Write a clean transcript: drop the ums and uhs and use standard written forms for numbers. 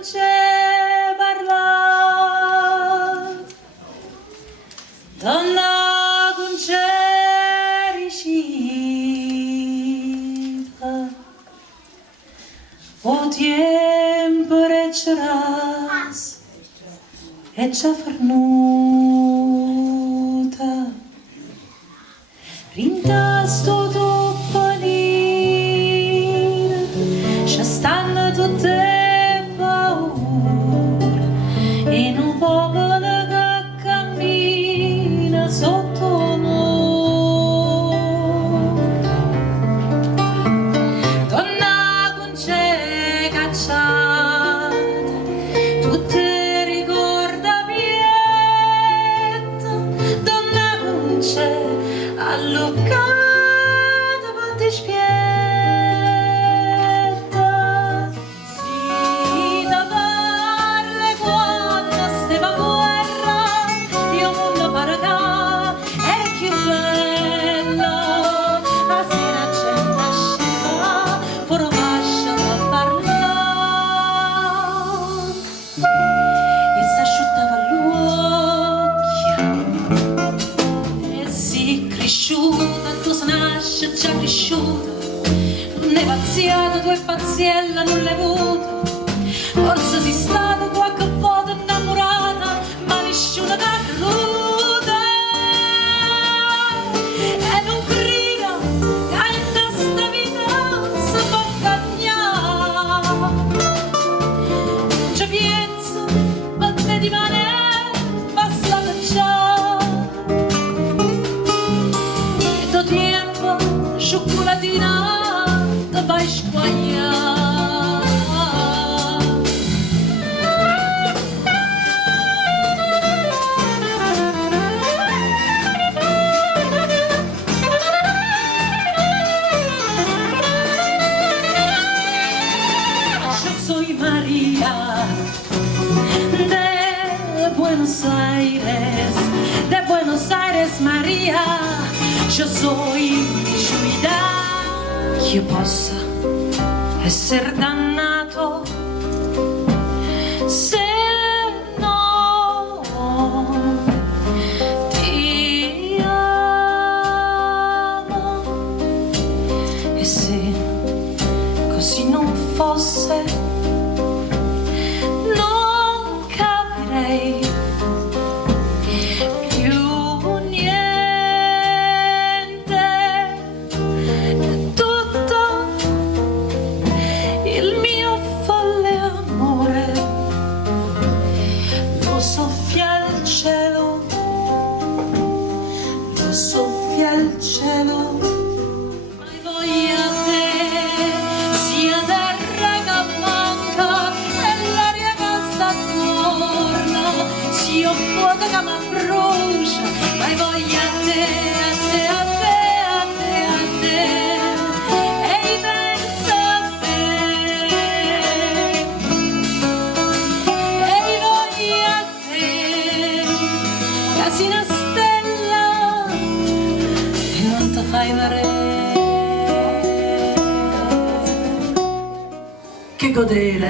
c'è parlato, donna non c'è riuscita, o tempo reggeras e già farnuta, rintasto dopo lì, ci stanno tutte in un popolo che cammina sotto muro. Donna con c'è cacciata, tutte ricorda pietto. Donna con c'è alloccata per ti spietta. Cosa nasce già cresciuta, non è pazziata, tu è pazziella, non l'hai avuta. Forse sei stata qualche volta innamorata, ma nessuno t'ha creduta. E non creda che in questa vita si può cagnare. Non ci penso, ma te di mane passata già. Cioccolattina te vai squagliare. Yo soy María de Buenos Aires, María. Yo soy che possa essere dannato se no ti amo, e se così non fosse non capirei soffia il cielo, mai voglia te, sia terra che manca e l'aria che sta attorno, sia fuoco che mi brucia, mai voglia te, a te, a te, a te, a te, e penso a te, e voglia te, che si nasce fai vedere. Che godere